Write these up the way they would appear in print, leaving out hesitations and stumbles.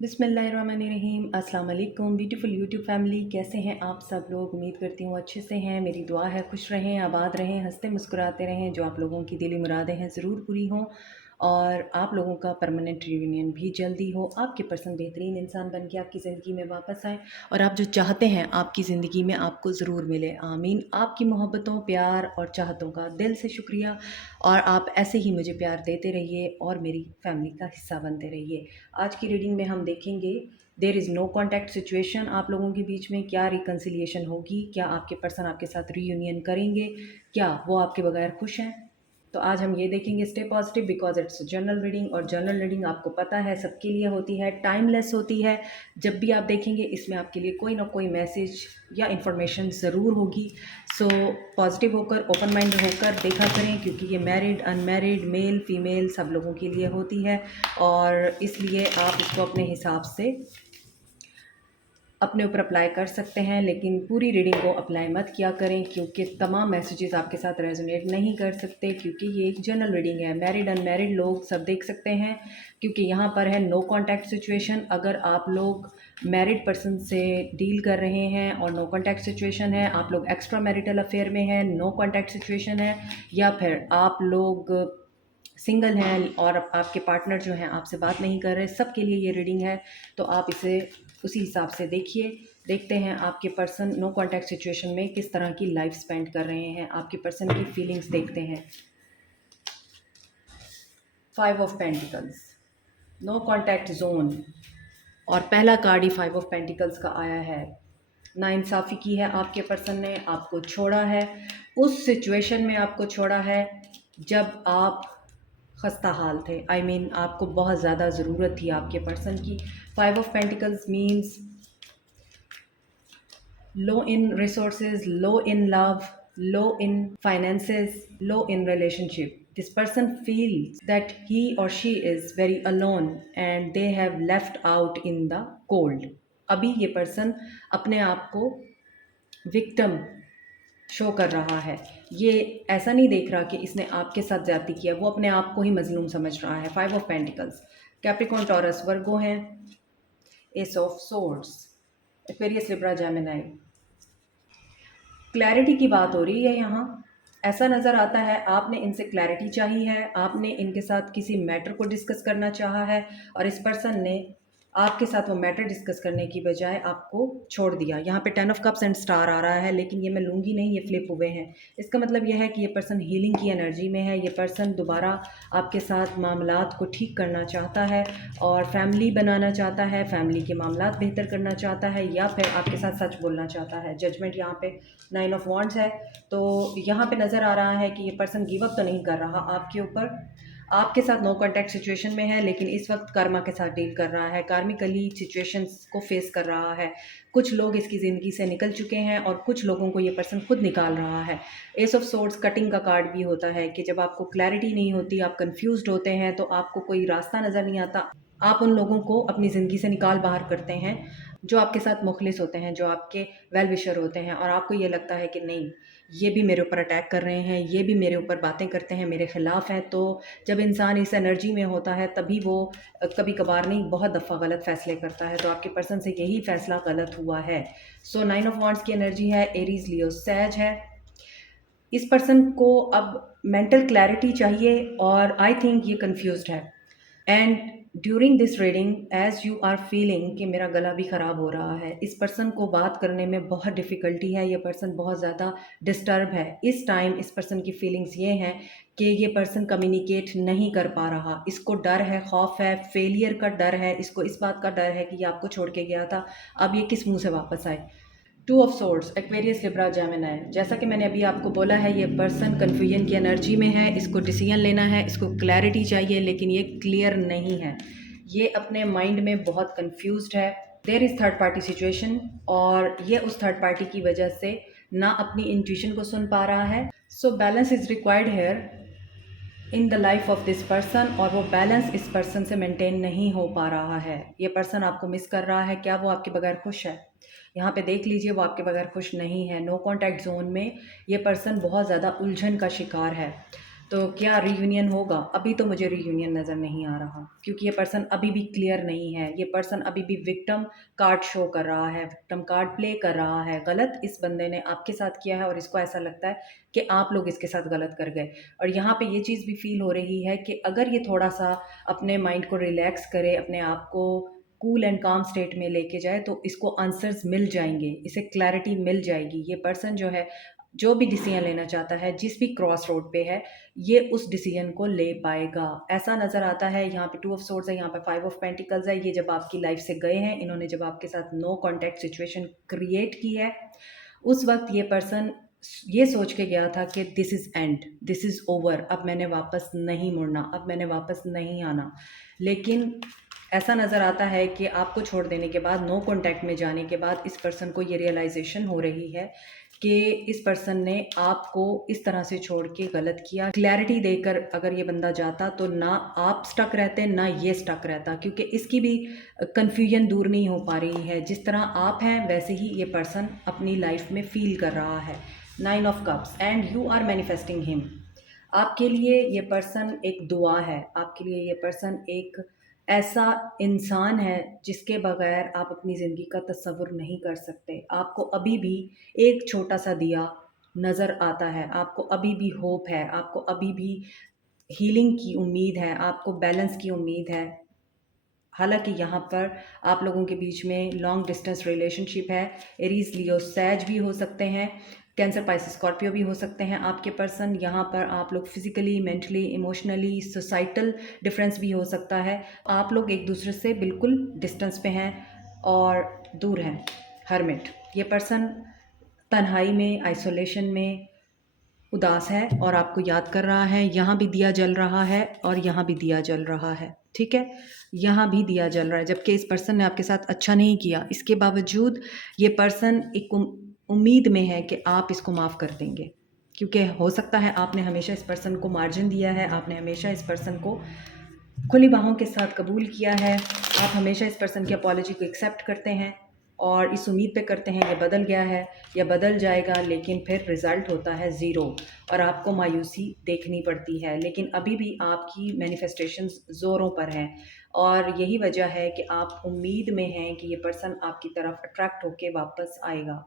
बिस्मिल्लाहिर्रहमानिर्रहीम। अस्सलाम वालेकुम ब्यूटीफुल यूट्यूब फैमिली, कैसे हैं आप सब लोग। उम्मीद करती हूँ अच्छे से हैं। मेरी दुआ है खुश रहें, आबाद रहें, हंसते मुस्कुराते रहें। जो आप लोगों की दिली मुरादें हैं ज़रूर पूरी हों और आप लोगों का परमानेंट रियूनियन भी जल्दी हो। आपके पसंद बेहतरीन इंसान बन के आपकी ज़िंदगी में वापस आए और आप जो चाहते हैं आपकी ज़िंदगी में आपको ज़रूर मिले। आमीन। आपकी मोहब्बतों, प्यार और चाहतों का दिल से शुक्रिया और आप ऐसे ही मुझे प्यार देते रहिए और मेरी फैमिली का हिस्सा बनते रहिए। आज की रीडिंग में हम देखेंगे there is no contact situation. आप लोगों के बीच में क्या रिकन्सिलिएशन होगी, क्या आपके पर्सन आपके साथ रीयूनियन करेंगे, क्या वो आपके बगैर खुश हैं। तो आज हम ये देखेंगे। Stay positive because it's general reading और जनरल रीडिंग आपको पता है सबके लिए होती है, टाइमलेस होती है। जब भी आप देखेंगे इसमें आपके लिए कोई ना कोई मैसेज या इन्फॉर्मेशन ज़रूर होगी। सो पॉजिटिव होकर, ओपन माइंड होकर देखा करें, क्योंकि ये मैरिड, अनमैरिड, मेल फीमेल सब लोगों के लिए होती है और इसलिए आप इसको अपने हिसाब से अपने ऊपर अप्लाई कर सकते हैं। लेकिन पूरी रीडिंग को अप्लाई मत किया करें, क्योंकि तमाम मैसेजेस आपके साथ रेजोनेट नहीं कर सकते, क्योंकि ये एक जनरल रीडिंग है। मैरिड अनमैरिड लोग सब देख सकते हैं, क्योंकि यहाँ पर है नो कॉन्टैक्ट सिचुएशन। अगर आप लोग मैरिड पर्सन से डील कर रहे हैं और नो कॉन्टैक्ट सिचुएशन है, आप लोग एक्स्ट्रा मैरिटल अफेयर में हैं, नो कॉन्टैक्ट सिचुएशन है, या फिर आप लोग सिंगल हैं और आपके पार्टनर जो हैं आपसे बात नहीं कर रहे, सबके लिए ये रीडिंग है। तो आप इसे उसी हिसाब से देखिए। देखते हैं आपके पर्सन नो कॉन्टैक्ट सिचुएशन में किस तरह की लाइफ स्पेंड कर रहे हैं। आपके पर्सन की फीलिंग्स देखते हैं। 5 of pentacles, no contact zone, और पहला कार्ड ही 5 ऑफ पेंटिकल्स का आया है। नाइंसाफ़ी की है आपके पर्सन ने, आपको छोड़ा है, उस सिचुएशन में आपको छोड़ा है जब आप खस्ता हाल थे। आई मीन आपको बहुत ज़्यादा ज़रूरत थी आपके पर्सन की। 5 of pentacles means low in resources, low in love, low in finances, low in relationship. This person feels that he or she is very alone and they have left out in the cold. अभी ये person अपने आप को victim show कर रहा है। ये ऐसा नहीं देख रहा कि इसने आपके साथ ज्यादती किया, वो अपने आप को ही मजलूम समझ रहा है। 5 ऑफ पेंटिकल्स, कैप्रिकॉर्न, टॉरस, वर्गो हैं। S of swords, Aquarius, Libra, Gemini. Clarity की बात हो रही है यहाँ। ऐसा नज़र आता है आपने इनसे क्लैरिटी चाही है, आपने इनके साथ किसी मैटर को डिस्कस करना चाहा है और इस पर्सन ने आपके साथ वो मैटर डिस्कस करने की बजाय आपको छोड़ दिया। यहाँ पे 10 ऑफ कप्स एंड स्टार आ रहा है, लेकिन ये मैं लूँगी नहीं, ये फ्लिप हुए हैं। इसका मतलब यह है कि ये पर्सन हीलिंग की एनर्जी में है। ये पर्सन दोबारा आपके साथ मामलात को ठीक करना चाहता है और फैमिली बनाना चाहता है, फैमिली के मामलात बेहतर करना चाहता है, या फिर आपके साथ सच बोलना चाहता है। जजमेंट यहाँ पे 9 ऑफ वॉन्ड्स है। तो यहाँ पे नज़र आ रहा है कि ये पर्सन गिव अप तो नहीं कर रहा आपके ऊपर, आपके साथ नो कॉन्टैक्ट सिचुएशन में है, लेकिन इस वक्त कर्मा के साथ डील कर रहा है, कार्मिकली सिचुएशंस को फेस कर रहा है। कुछ लोग इसकी ज़िंदगी से निकल चुके हैं और कुछ लोगों को ये पर्सन खुद निकाल रहा है। एस ऑफ सोर्ड्स कटिंग का कार्ड भी होता है कि जब आपको क्लैरिटी नहीं होती, आप कंफ्यूज्ड होते हैं, तो आपको कोई रास्ता नज़र नहीं आता, आप उन लोगों को अपनी ज़िंदगी से निकाल बाहर करते हैं जो आपके साथ मुखलिस होते हैं, जो आपके वेल विशर होते हैं, और आपको ये लगता है कि नहीं, ये भी मेरे ऊपर अटैक कर रहे हैं, ये भी मेरे ऊपर बातें करते हैं, मेरे ख़िलाफ़ हैं। तो जब इंसान इस एनर्जी में होता है तभी वो कभी कभार नहीं, बहुत दफ़ा गलत फ़ैसले करता है। तो आपके पर्सन से यही फ़ैसला गलत हुआ है। सो 9 ऑफ वॉन्ड्स की एनर्जी है, एरीज, लियो, सैज है। इस पर्सन को अब मेंटल क्लैरिटी चाहिए और आई थिंक ये कंफ्यूज्ड है। And during this reading as you are feeling कि मेरा गला भी ख़राब हो रहा है, इस पर्सन को बात करने में बहुत डिफ़िकल्टी है, ये पर्सन बहुत ज़्यादा डिस्टर्ब है इस टाइम। इस पर्सन की फीलिंग्स ये हैं कि ये पर्सन कम्युनिकेट नहीं कर पा रहा, इसको डर है, खौफ है, फेलियर का डर है, इसको इस बात का डर है कि ये आपको छोड़ के गया था, अब ये किस मुंह से वापस आए। 2 of swords, Aquarius, Libra, Gemini. जैसा कि मैंने अभी आपको बोला है, ये पर्सन कन्फ्यूजन की एनर्जी में है, इसको डिसीजन लेना है, इसको क्लैरिटी चाहिए, लेकिन ये क्लियर नहीं है, ये अपने माइंड में बहुत कन्फ्यूज्ड है। There is third party situation और ये उस थर्ड पार्टी की वजह से ना अपनी इंट्यूशन को सुन पा रहा है। So balance is required here in the life of this person, और वो बैलेंस इस पर्सन से मेंटेन नहीं हो पा रहा है। ये पर्सन आपको मिस कर रहा है। क्या वो आपके बगैर खुश है? यहाँ पे देख लीजिए, वो आपके बगैर खुश नहीं है। नो कॉन्टैक्ट जोन में ये पर्सन बहुत ज़्यादा उलझन का शिकार है। तो क्या रीयूनियन होगा? अभी तो मुझे रीयूनियन नज़र नहीं आ रहा, क्योंकि ये पर्सन अभी भी क्लियर नहीं है। ये पर्सन अभी भी विक्टिम कार्ड शो कर रहा है, विक्टिम कार्ड प्ले कर रहा है। गलत इस बंदे ने आपके साथ किया है और इसको ऐसा लगता है कि आप लोग इसके साथ गलत कर गए। और यहाँ पे ये चीज़ भी फ़ील हो रही है कि अगर ये थोड़ा-सा अपने माइंड को रिलैक्स करे, अपने आप को कूल एंड काम स्टेट में लेके जाए, तो इसको आंसर्स मिल जाएँगे, इसे क्लैरिटी मिल जाएगी। ये पर्सन जो है, जो भी डिसीजन लेना चाहता है, जिस भी क्रॉस रोड पे है, ये उस डिसीजन को ले पाएगा। ऐसा नज़र आता है, यहाँ पे 2 ऑफ सोर्ड्स है, यहाँ पे 5 ऑफ पेंटिकल्स है। ये जब आपकी लाइफ से गए हैं, इन्होंने जब आपके साथ नो कॉन्टैक्ट सिचुएशन क्रिएट की है, उस वक़्त ये पर्सन ये सोच के गया था कि this is and, this is over, अब मैंने वापस नहीं मुड़ना, अब मैंने वापस नहीं आना। लेकिन ऐसा नज़र आता है कि आपको छोड़ देने के बाद, नो कॉन्टैक्ट में जाने के बाद, इस पर्सन को ये रियलाइज़ेशन हो रही है कि इस पर्सन ने आपको इस तरह से छोड़ के गलत किया। क्लैरिटी देकर अगर ये बंदा जाता, तो ना आप स्टक रहते, ना ये स्टक रहता, क्योंकि इसकी भी कन्फ्यूजन दूर नहीं हो पा रही है। जिस तरह आप हैं, वैसे ही ये पर्सन अपनी लाइफ में फ़ील कर रहा है। 9 of cups, and you are manifesting him. आपके लिए ये पर्सन एक दुआ है, आपके लिए ये पर्सन एक ऐसा इंसान है जिसके बगैर आप अपनी ज़िंदगी का तसव्वुर नहीं कर सकते। आपको अभी भी एक छोटा-सा दिया नज़र आता है, आपको अभी भी होप है, आपको अभी भी हीलिंग की उम्मीद है, आपको बैलेंस की उम्मीद है। हालाँकि यहाँ पर आप लोगों के बीच में लॉन्ग डिस्टेंस रिलेशनशिप है। एरीज़, लियो, सैज भी हो सकते हैं, कैंसर, पाइसेस, स्कॉर्पियो भी हो सकते हैं आपके पर्सन। यहाँ पर आप लोग physically, mentally, emotionally, societal difference भी हो सकता है। आप लोग एक दूसरे से बिल्कुल डिस्टेंस पे हैं और दूर हैं। हर्मिट, ये पर्सन तन्हाई में, आइसोलेशन में उदास है और आपको याद कर रहा है। यहाँ भी दिया जल रहा है और यहाँ भी दिया जल रहा है, ठीक है? यहाँ भी दिया जल रहा है, जबकि इस पर्सन ने आपके साथ अच्छा नहीं किया। इसके बावजूद ये पर्सन एक उम्मीद में है कि आप इसको माफ़ कर देंगे, क्योंकि हो सकता है आपने हमेशा इस पर्सन को मार्जिन दिया है, आपने हमेशा इस पर्सन को खुली बाहों के साथ कबूल किया है। आप हमेशा इस पर्सन की अपॉलॉजी को एक्सेप्ट करते हैं और इस उम्मीद पे करते हैं ये बदल गया है या बदल जाएगा, लेकिन फिर रिज़ल्ट होता है ज़ीरो और आपको मायूसी देखनी पड़ती है। लेकिन अभी भी आपकी मैनिफेस्टेशंस ज़ोरों पर हैं और यही वजह है कि आप उम्मीद में हैं कि ये पर्सन आपकी तरफ अट्रैक्ट होके वापस आएगा।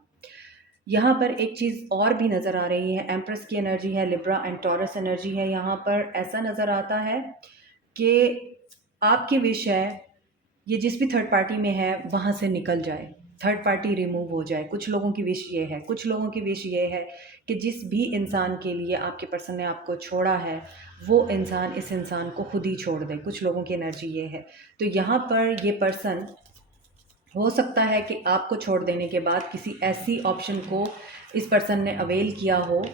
यहाँ पर एक चीज़ और भी नज़र आ रही है, एम्प्रेस की एनर्जी है, लिब्रा एंड टॉरस एनर्जी है। यहाँ पर ऐसा नज़र आता है कि आपकी विश है ये जिस भी थर्ड पार्टी में है वहाँ से निकल जाए, थर्ड पार्टी रिमूव हो जाए। कुछ लोगों की विश ये है, कुछ लोगों की विश ये है कि जिस भी इंसान के लिए आपके पर्सन ने आपको छोड़ा है, वो इंसान इस इंसान को खुद ही छोड़ दे। कुछ लोगों की एनर्जी ये है। तो यहाँ पर ये पर्सन हो सकता है कि आपको छोड़ देने के बाद किसी ऐसी ऑप्शन को इस पर्सन ने अवेल किया हो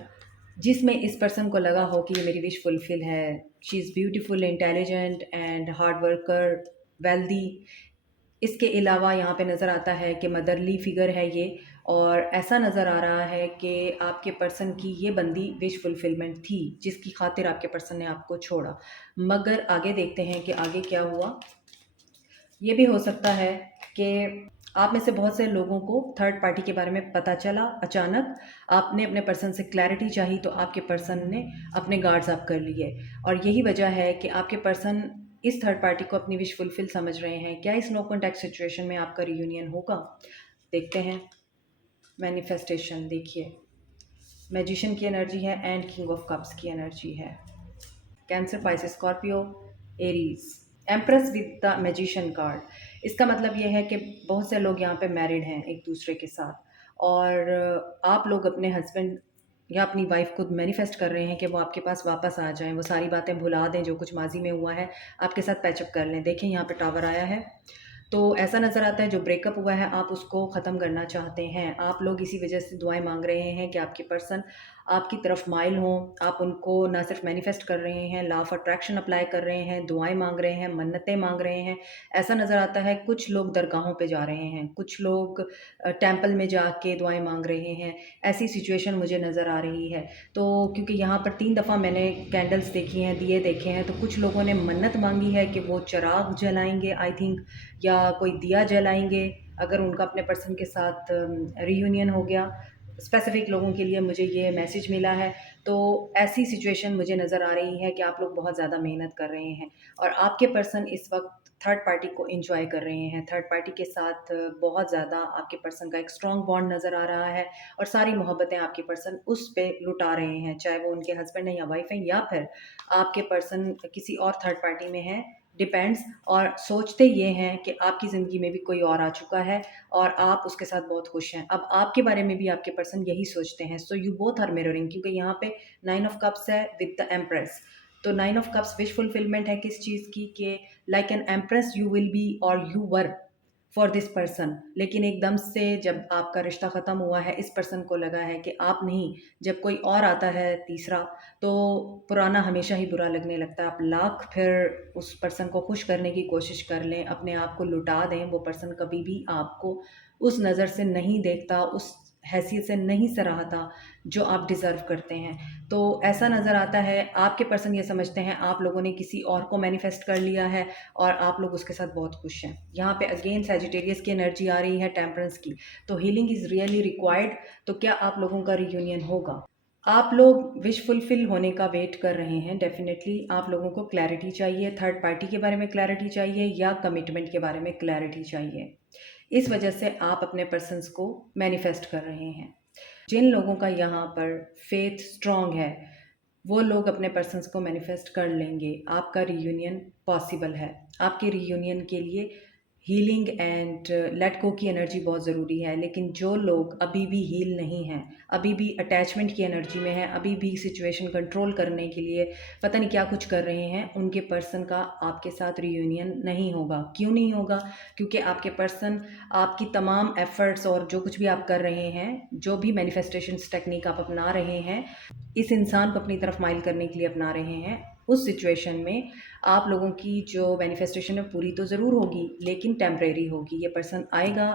जिसमें इस पर्सन को लगा हो कि ये मेरी विश फुलफिल है। She is beautiful, intelligent and hard worker, wealthy. इसके अलावा यहाँ पे नज़र आता है कि मदरली फिगर है ये, और ऐसा नज़र आ रहा है कि आपके पर्सन की ये बंदी विश फुलफिलमेंट थी जिसकी खातिर आपके पर्सन ने आपको छोड़ा। मगर आगे देखते हैं कि आगे क्या हुआ। ये भी हो सकता है कि आप में से बहुत से लोगों को थर्ड पार्टी के बारे में पता चला अचानक। आपने अपने पर्सन से क्लैरिटी चाही तो आपके पर्सन ने अपने गार्ड्स अप कर लिए, और यही वजह है कि आपके पर्सन इस थर्ड पार्टी को अपनी विश फुलफिल समझ रहे हैं। क्या इस नो कॉन्टैक्ट सिचुएशन में आपका रियूनियन होगा? देखते हैं। मैनिफेस्टेशन देखिए, मैजिशियन की एनर्जी है एंड किंग ऑफ कप्स की एनर्जी है। Cancer, Pisces, Scorpio, Aries. Empress with the magician card. इसका मतलब ये है कि बहुत से लोग यहाँ पे मैरिड हैं एक दूसरे के साथ, और आप लोग अपने हस्बैंड या अपनी वाइफ को मैनिफेस्ट कर रहे हैं कि वो आपके पास वापस आ जाएं, वो सारी बातें भुला दें जो कुछ माजी में हुआ है, आपके साथ पैचअप कर लें। देखें यहाँ पे टावर आया है, तो ऐसा नज़र आता है जो ब्रेकअप हुआ है आप उसको ख़त्म करना चाहते हैं। आप लोग इसी वजह से दुआएं मांग रहे हैं कि आपके पर्सन आपकी तरफ माइल हों। आप उनको ना सिर्फ मैनिफेस्ट कर रहे हैं, लॉ ऑफ अट्रैक्शन अप्लाई कर रहे हैं, दुआएं मांग रहे हैं, मन्नतें मांग रहे हैं। ऐसा नज़र आता है कुछ लोग दरगाहों पे जा रहे हैं, कुछ लोग टेंपल में जाके दुआएं मांग रहे हैं। ऐसी सिचुएशन मुझे नज़र आ रही है। तो क्योंकि यहाँ पर 3 दफ़ा मैंने कैंडल्स देखी हैं, दिए देखे हैं, तो कुछ लोगों ने मन्नत मांगी है कि वो चिराग जलाएंगे आई थिंक, या कोई दिया जलाएंगे अगर उनका अपने पर्सन के साथ रियूनियन हो गया। स्पेसिफ़िक लोगों के लिए मुझे ये मैसेज मिला है। तो ऐसी सिचुएशन मुझे नज़र आ रही है कि आप लोग बहुत ज़्यादा मेहनत कर रहे हैं और आपके पर्सन इस वक़्त थर्ड पार्टी को एन्जॉय कर रहे हैं। थर्ड पार्टी के साथ बहुत ज़्यादा आपके पर्सन का एक स्ट्रॉन्ग बॉन्ड नज़र आ रहा है और सारी मोहब्बतें आपके पर्सन उस पे लुटा रहे हैं, चाहे वो उनके हस्बैंड हैं या वाइफ़ हैं या फिर आपके पर्सन किसी और थर्ड पार्टी में हैं, डिपेंड्स। और सोचते ये हैं कि आपकी ज़िंदगी में भी कोई और आ चुका है और आप उसके साथ बहुत खुश हैं। अब आपके बारे में भी आपके पर्सन यही सोचते हैं। So you both are mirroring, क्योंकि यहाँ पे 9 ऑफ कप्स है विद द एम्प्रेस। तो 9 ऑफ कप्स विश फुलफिलमेंट है किस चीज़ की, कि like an empress you will be और you were for this person. लेकिन एकदम से जब आपका रिश्ता ख़त्म हुआ है, इस पर्सन को लगा है कि आप नहीं, जब कोई और आता है तीसरा, तो पुराना हमेशा ही बुरा लगने लगता है। आप लाख फिर उस पर्सन को खुश करने की कोशिश कर लें, अपने आप को लुटा दें, वो पर्सन कभी भी आपको उस नज़र से नहीं देखता, उस हैसियत से नहीं सराहता जो आप डिज़र्व करते हैं। तो ऐसा नज़र आता है आपके पर्सन ये समझते हैं आप लोगों ने किसी और को मैनिफेस्ट कर लिया है और आप लोग उसके साथ बहुत खुश हैं। यहाँ पे अगेन सैजिटेरियस की एनर्जी आ रही है, टेम्परेंस की। तो हीलिंग इज़ रियली रिक्वायर्ड। तो क्या आप लोगों का रियूनियन होगा? आप लोग विश फुलफिल होने का वेट कर रहे हैं। डेफिनेटली आप लोगों को क्लैरिटी चाहिए, थर्ड पार्टी के बारे में क्लैरिटी चाहिए या कमिटमेंट के बारे में क्लैरिटी चाहिए। इस वजह से आप अपने पर्सन्स को मैनिफेस्ट कर रहे हैं। जिन लोगों का यहाँ पर फेथ स्ट्रॉन्ग है, वो लोग अपने पर्सन्स को मैनिफेस्ट कर लेंगे। आपका रियूनियन पॉसिबल है। आपके रियूनियन के लिए हीलिंग एंड लेट गो की एनर्जी बहुत ज़रूरी है। लेकिन जो लोग अभी भी हील नहीं हैं, अभी भी अटैचमेंट की एनर्जी में हैं, अभी भी सिचुएशन कंट्रोल करने के लिए पता नहीं क्या कुछ कर रहे हैं, उनके पर्सन का आपके साथ रियूनियन नहीं होगा। क्यों नहीं होगा? क्योंकि आपके पर्सन आपकी तमाम एफ़र्ट्स और जो कुछ भी आप कर रहे हैं, जो भी मैनिफेस्टेशंस टेक्निक आप अपना रहे हैं, इस इंसान को अपनी तरफ माइल करने के लिए अपना रहे हैं। उस सिचुएशन में आप लोगों की जो मैनिफेस्टेशन है पूरी तो ज़रूर होगी, लेकिन टेम्परेरी होगी। ये पर्सन आएगा,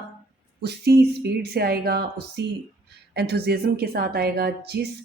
उसी स्पीड से आएगा, उसी एंथुसियाज्म के साथ आएगा, जिस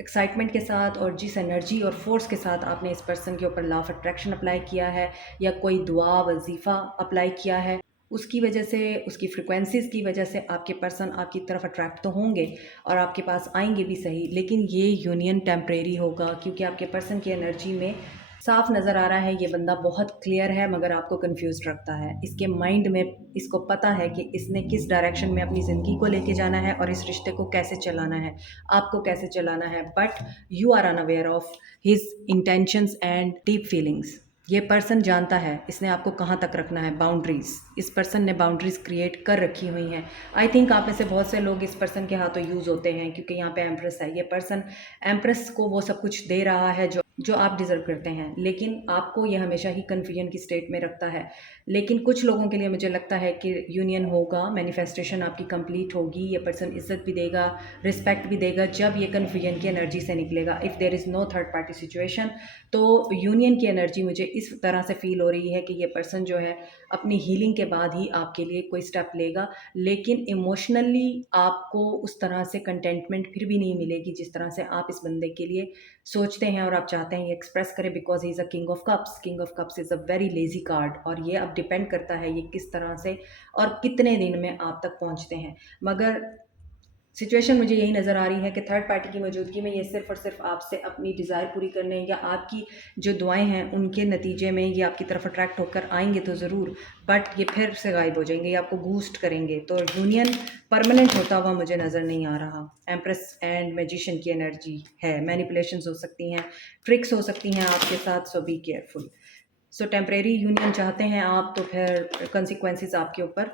एक्साइटमेंट के साथ और जिस एनर्जी और फोर्स के साथ आपने इस पर्सन के ऊपर लॉ ऑफ अट्रैक्शन अप्लाई किया है या कोई दुआ वजीफ़ा अप्लाई किया है, उसकी वजह से, उसकी फ्रिक्वेंसीज़ की वजह से आपके पर्सन आपकी तरफ अट्रैक्ट तो होंगे और आपके पास आएंगे भी सही। लेकिन ये यूनियन टेम्परेरी होगा, क्योंकि आपके पर्सन की एनर्जी में साफ नज़र आ रहा है ये बंदा बहुत क्लियर है मगर आपको कंफ्यूज रखता है। इसके माइंड में इसको पता है कि इसने किस डायरेक्शन में अपनी ज़िंदगी को लेके जाना है और इस रिश्ते को कैसे चलाना है, आपको कैसे चलाना है। But you are unaware of his intentions and deep feelings. ये पर्सन जानता है इसने आपको कहाँ तक रखना है, बाउंड्रीज़। इस पर्सन ने बाउंड्रीज़ क्रिएट कर रखी हुई हैं। आई थिंक आप में से बहुत से लोग इस पर्सन के हाथों यूज़ होते हैं, क्योंकि यहाँ पे एम्प्रेस है। ये पर्सन एम्प्रेस को वो सब कुछ दे रहा है जो आप डिज़र्व करते हैं, लेकिन आपको ये हमेशा ही कन्फ्यूजन की स्टेट में रखता है। लेकिन कुछ लोगों के लिए मुझे लगता है कि यूनियन होगा, मैनिफेस्टेशन आपकी कंप्लीट होगी, ये पर्सन इज्जत भी देगा, रिस्पेक्ट भी देगा जब ये कन्फ्यूजन की एनर्जी से निकलेगा। If there is no third party situation, तो यूनियन की एनर्जी मुझे इस तरह से फ़ील हो रही है कि ये पर्सन जो है अपनी हीलिंग के बाद ही आपके लिए कोई स्टेप लेगा। लेकिन इमोशनली आपको उस तरह से कंटेंटमेंट फिर भी नहीं मिलेगी जिस तरह से आप इस बंदे के लिए सोचते हैं और आप चाहते हैं ये एक्सप्रेस करें, because he is a king of cups. King of cups is a very lazy card और ये अब डिपेंड करता है ये किस तरह से और कितने दिन में आप तक पहुंचते हैं। मगर सिचुएशन मुझे यही नज़र आ रही है कि थर्ड पार्टी की मौजूदगी में ये सिर्फ़ और सिर्फ आपसे अपनी डिज़ायर पूरी करने या आपकी जो दुआएं हैं उनके नतीजे में ये आपकी तरफ अट्रैक्ट होकर आएंगे तो ज़रूर, बट ये फिर से गायब हो जाएंगे, ये आपको बूस्ट करेंगे। तो यूनियन परमानेंट होता हुआ मुझे नज़र नहीं आ रहा। एम्प्रेस एंड मैजिशियन की एनर्जी है, मैनिपुलेशंस हो सकती हैं, ट्रिक्स हो सकती हैं आपके साथ, so be careful. So temporary union चाहते हैं आप तो फिर कंसिक्वेंसेस आपके ऊपर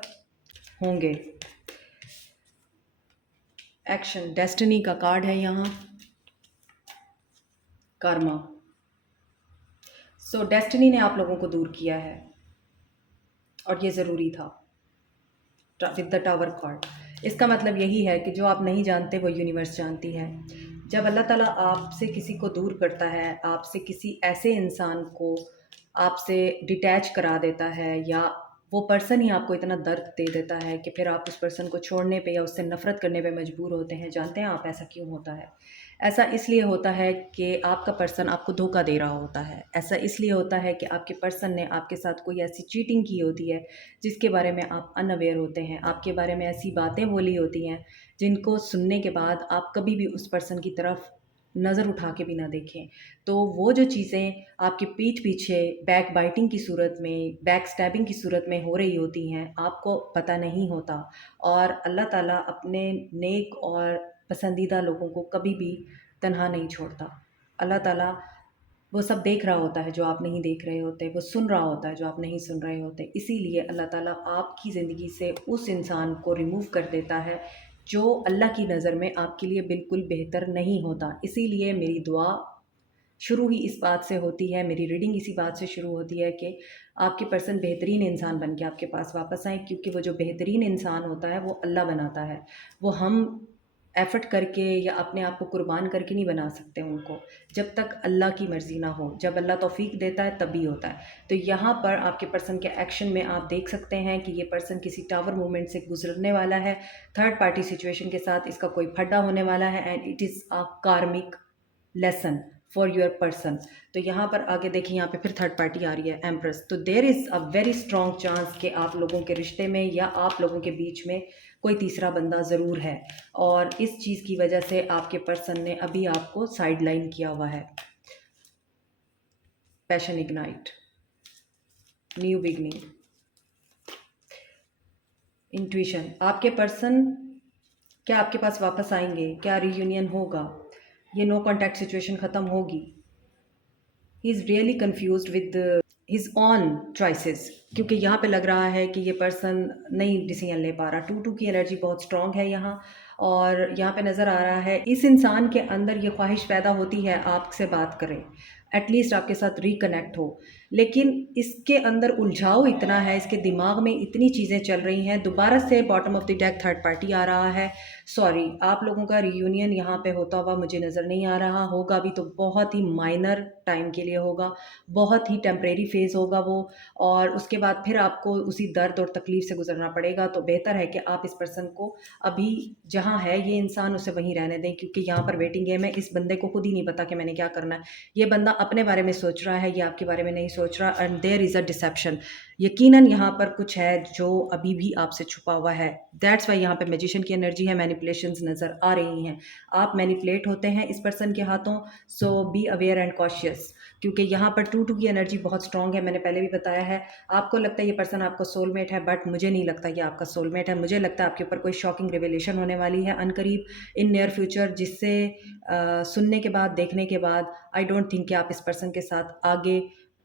होंगे। एक्शन, डेस्टिनी का कार्ड है यहाँ, कर्मा। सो डेस्टिनी ने आप लोगों को दूर किया है और ये ज़रूरी था विद द टावर कार्ड। इसका मतलब यही है कि जो आप नहीं जानते वो यूनिवर्स जानती है। जब अल्लाह ताला आपसे किसी को दूर करता है, आपसे किसी ऐसे इंसान को आपसे डिटैच करा देता है या वो पर्सन ही आपको इतना दर्द दे देता है कि फिर आप उस पर्सन को छोड़ने पे या उससे नफ़रत करने पे मजबूर होते हैं। जानते हैं आप ऐसा क्यों होता है? ऐसा इसलिए होता है कि आपका पर्सन आपको धोखा दे रहा होता है। ऐसा इसलिए होता है कि आपके पर्सन ने आपके साथ कोई ऐसी चीटिंग की होती है जिसके बारे में आप अनअवेयर होते हैं। आपके बारे में ऐसी बातें बोली होती हैं जिनको सुनने के बाद आप कभी भी उस पर्सन की तरफ नज़र उठा के भी ना देखें। तो वो जो चीज़ें आपकी पीठ पीछे बैक बाइटिंग की सूरत में, बैक स्टैबिंग की सूरत में हो रही होती हैं, आपको पता नहीं होता। और अल्लाह ताला अपने नेक और पसंदीदा लोगों को कभी भी तन्हा नहीं छोड़ता। अल्लाह ताला वो सब देख रहा होता है जो आप नहीं देख रहे होते, वो सुन रहा होता है जो आप नहीं सुन रहे होते। इसीलिए अल्लाह ताला आपकी ज़िंदगी से उस इंसान को रिमूव कर देता है जो अल्लाह की नज़र में आपके लिए बिल्कुल बेहतर नहीं होता। इसीलिए मेरी दुआ शुरू ही इस बात से होती है, मेरी रीडिंग इसी बात से शुरू होती है कि आपके पर्सन बेहतरीन इंसान बन के आपके पास वापस आएँ, क्योंकि वो जो बेहतरीन इंसान होता है वो अल्लाह बनाता है। वो हम एफ़र्ट करके या अपने आप को कुर्बान करके नहीं बना सकते उनको, जब तक अल्लाह की मर्ज़ी ना हो। जब अल्लाह तौफ़ीक देता है तभी होता है। तो यहाँ पर आपके पर्सन के एक्शन में आप देख सकते हैं कि ये पर्सन किसी टावर मूवमेंट से गुज़रने वाला है। थर्ड पार्टी सिचुएशन के साथ इसका कोई फड्डा होने वाला है एंड इट इज़ अ कार्मिक लेसन फॉर योर पर्सन। तो यहाँ पर आगे देखिए, यहाँ पे फिर थर्ड पार्टी आ रही है, एम्प्रेस। तो there is a very strong chance कि आप लोगों के रिश्ते में या आप लोगों के बीच में कोई तीसरा बंदा ज़रूर है, और इस चीज़ की वजह से आपके पर्सन ने अभी आपको साइड लाइन किया हुआ है। Passion ignite, new beginning, intuition. आपके पर्सन क्या आपके पास वापस आएंगे? क्या रीयूनियन होगा? ये नो कॉन्टैक्ट सिचुएशन ख़त्म होगी? He is really confused with his on choices, क्योंकि यहाँ पे लग रहा है कि ये पर्सन नहीं डिसीजन ले पा रहा। टू टू की एनर्जी बहुत स्ट्रांग है यहाँ, और यहाँ पे नज़र आ रहा है इस इंसान के अंदर ये ख्वाहिश पैदा होती है आपसे बात करें, एटलीस्ट आपके साथ रिकनेक्ट हो, लेकिन इसके अंदर उलझाव इतना है, इसके दिमाग में इतनी चीज़ें चल रही हैं। दोबारा से bottom of the deck third party आ रहा है। सॉरी, आप लोगों का रियूनियन यहाँ पे होता हुआ मुझे नज़र नहीं आ रहा। होगा भी तो बहुत ही माइनर टाइम के लिए होगा, बहुत ही टेम्परेरी फेज़ होगा वो, और उसके बाद फिर आपको उसी दर्द और तकलीफ़ से गुजरना पड़ेगा। तो बेहतर है कि आप इस पर्सन को अभी जहाँ है ये इंसान, उसे वहीं रहने दें, क्योंकि यहाँ पर वेटिंग गेम है। इस बंदे को खुद ही नहीं पता कि मैंने क्या करना है। ये बंदा अपने बारे में सोच रहा है, ये आपके बारे में नहीं सोच रहा, and there is a deception. यकीनन यहाँ पर कुछ है जो अभी भी आपसे छुपा हुआ है। दैट्स वाई यहाँ पे मैजिशियन की एनर्जी है, मैनिपुलेशंस नज़र आ रही हैं। आप मैनिपुलेट होते हैं इस पर्सन के हाथों, सो बी अवेयर एंड कॉशियस, क्योंकि यहाँ पर टू टू की एनर्जी बहुत स्ट्रांग है। मैंने पहले भी बताया है, आपको लगता है ये पर्सन आपका सोलमेट है, बट मुझे नहीं लगता ये आपका सोलमेट है। मुझे लगता है आपके ऊपर कोई शॉकिंग रिवेलेशन होने वाली है अनकरीब, इन नियर फ्यूचर, जिससे सुनने के बाद, देखने के बाद आई डोंट थिंक कि आप इस पर्सन के साथ आगे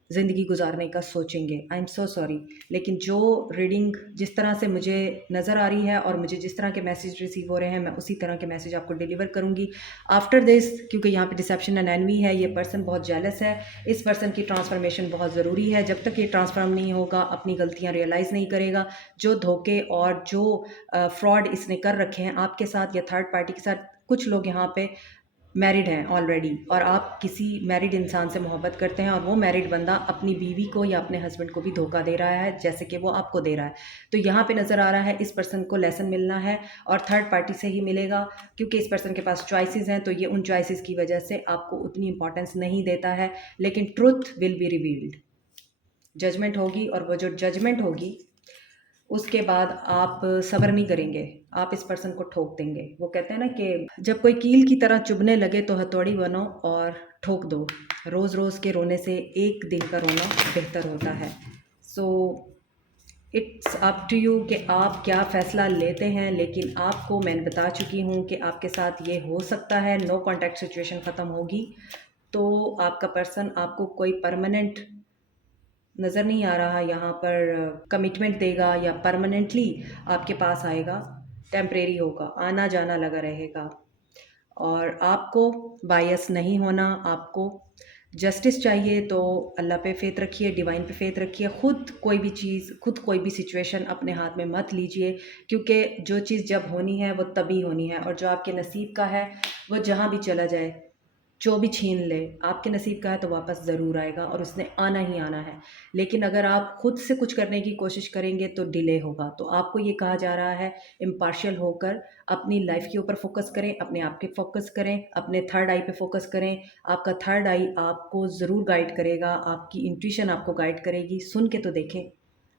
ज़िंदगी गुजारने का सोचेंगे। आई एम सो सॉरी, लेकिन जो रीडिंग जिस तरह से मुझे नज़र आ रही है और मुझे जिस तरह के मैसेज रिसीव हो रहे हैं, मैं उसी तरह के मैसेज आपको डिलीवर करूँगी आफ्टर दिस, क्योंकि यहाँ पे डिसेप्शन एंड एनवी है। ये पर्सन बहुत जेलस है। इस पर्सन की ट्रांसफॉर्मेशन बहुत ज़रूरी है। जब तक ये ट्रांसफॉर्म नहीं होगा, अपनी गलतियाँ रियलाइज़ नहीं करेगा, जो धोखे और जो फ्रॉड इसने कर रखे हैं आपके साथ या थर्ड पार्टी के साथ। कुछ लोग यहाँ पे मैरिड हैं ऑलरेडी, और आप किसी मैरिड इंसान से मोहब्बत करते हैं, और वो मैरिड बंदा अपनी बीवी को या अपने हस्बैंड को भी धोखा दे रहा है, जैसे कि वो आपको दे रहा है। तो यहाँ पे नज़र आ रहा है इस पर्सन को लेसन मिलना है, और थर्ड पार्टी से ही मिलेगा, क्योंकि इस पर्सन के पास चॉइसेस हैं। तो ये उन चॉइसेस की वजह से आपको उतनी इंपॉर्टेंस नहीं देता है, लेकिन truth will be revealed. Judgement होगी, और वो जो जजमेंट होगी उसके बाद आप सब्र नहीं करेंगे, आप इस पर्सन को ठोक देंगे। वो कहते हैं ना कि जब कोई कील की तरह चुभने लगे तो हथौड़ी बनो और ठोक दो। रोज़ रोज़ के रोने से एक दिन का रोना बेहतर होता है। So it's up to you कि आप क्या फ़ैसला लेते हैं, लेकिन आपको मैंने बता चुकी हूँ कि आपके साथ ये हो सकता है। नो कॉन्टैक्ट सिचुएशन ख़त्म होगी तो आपका पर्सन आपको कोई परमानेंट नज़र नहीं आ रहा यहाँ पर कमिटमेंट देगा या परमानेंटली आपके पास आएगा। टेम्परेरी होगा, आना जाना लगा रहेगा, और आपको बायस नहीं होना। आपको जस्टिस चाहिए तो अल्लाह पे फ़ेथ रखिए, डिवाइन पे फ़ेथ रखिए। ख़ुद कोई भी चीज़, खुद कोई भी सिचुएशन अपने हाथ में मत लीजिए, क्योंकि जो चीज़ जब होनी है वो तभी होनी है, और जो आपके नसीब का है वो जहाँ भी चला जाए जो भी छीन ले, आपके नसीब का है तो वापस ज़रूर आएगा और उसने आना ही आना है। लेकिन अगर आप खुद से कुछ करने की कोशिश करेंगे तो डिले होगा। तो आपको ये कहा जा रहा है, इम्पार्शियल होकर अपनी लाइफ के ऊपर फोकस करें, अपने आप पे फोकस करें, अपने थर्ड आई पे फोकस करें। आपका थर्ड आई आपको ज़रूर गाइड करेगा, आपकी इंट्यूशन आपको गाइड करेगी। सुन के तो देखें,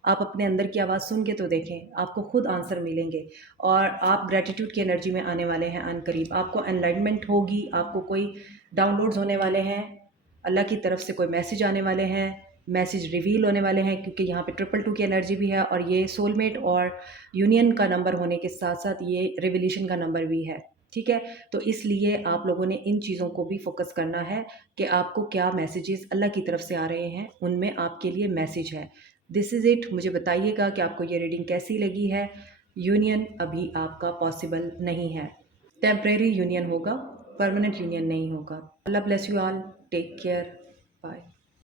आप अपने अंदर की आवाज़ सुन के तो देखें, आपको खुद आंसर मिलेंगे और आप ग्रैटिट्यूड की एनर्जी में आने वाले हैं अनकरीब। आपको एनलाइटमेंट होगी, आपको कोई डाउनलोड्स होने वाले हैं, अल्लाह की तरफ से कोई मैसेज आने वाले हैं, मैसेज रिवील होने वाले हैं, क्योंकि यहाँ पे 222 की एनर्जी भी है और ये सोलमेट और यूनियन का नंबर होने के साथ साथ ये रिवोल्यूशन का नंबर भी है। ठीक है, तो इसलिए आप लोगों ने इन चीज़ों को भी फोकस करना है कि आपको क्या मैसेजेस अल्लाह की तरफ से आ रहे हैं, उनमें आपके लिए मैसेज है। This is it. मुझे बताइएगा कि आपको ये रीडिंग कैसी लगी है। यूनियन अभी आपका पॉसिबल नहीं है, टेम्परेरी यूनियन होगा, परमानेंट यूनियन नहीं होगा। Allah bless you all, take care, bye.